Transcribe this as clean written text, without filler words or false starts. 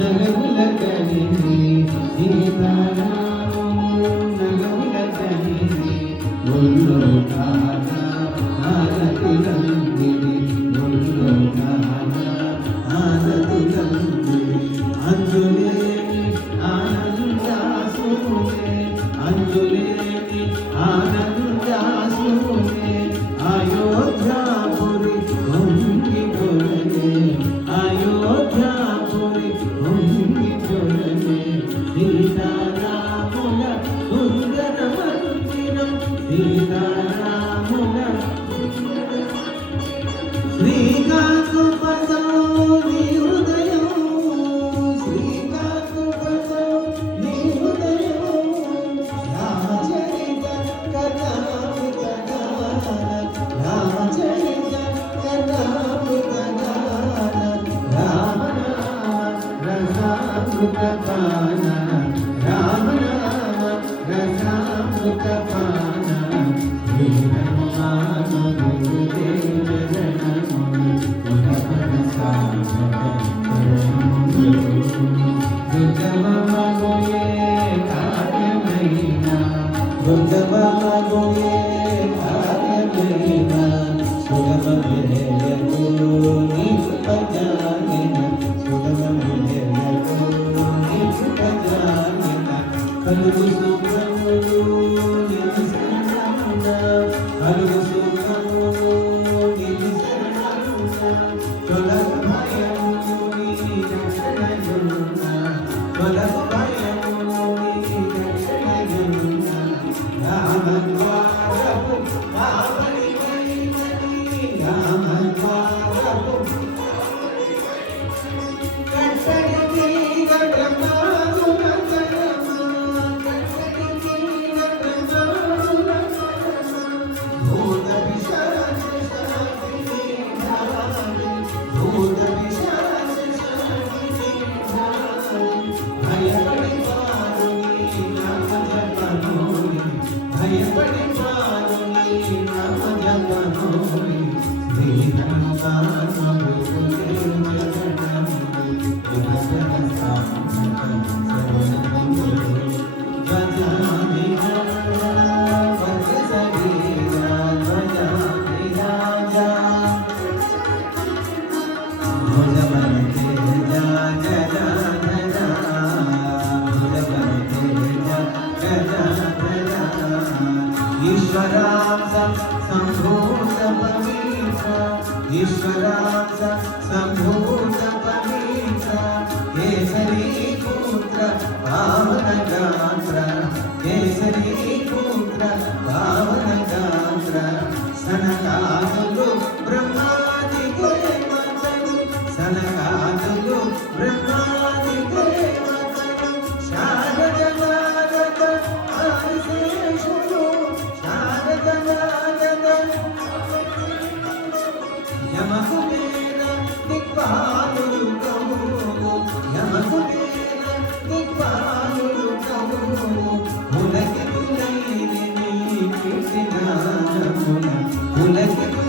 నగముల కలిసి సీతారాములు నగముల కలిసి ఒళ్ళు కాక ఆరతులందిరి ఒళ్ళు కాక ఆరతులందిరి అంజులేని ఆనందాసునే అంజులేని ఆనందాసునే అయోధ్యాపురి పొంగి పొరలే అయోధ్యాపురి పొంగి పొరలే సీతారాముల సుందర మందిరం సీతారాముల శ్రీకాకుపదం నీ హృదయం శ్రీకాకుపదం నీ హృదయం రామచరిత కథామృత గాన రామచరిత కథామృత గాన రామనామ రసామృత పాన రామనామ రసామృత పాన కలుగు సుఖములు కలుగు సుఖములు తొలగ భయములు నీ రక్షణయున్న తొలగ భయములు నీ రక్షణయున్న రామద్వారపు పావనివైనది రామద్వారపు కట్టడి తీగ బ్రహ్మాదుల కరమా కట్టడి తీగ బ్రహ్మాదుల కరమా భూత పిశాచ శాంతిని ధారి భూత పిశాచ శాంతిని ధారి భయపడి వారు నీ నామ జపనోరి భయపడి వారు నీ నామ జపనోరి ఈశ్వరాంశ సంభూత పవిత్ర కేసరీ పుత్ర పావన గాత్ర కేసరీ పుత్ర పావన గాత్ర సనకాదులు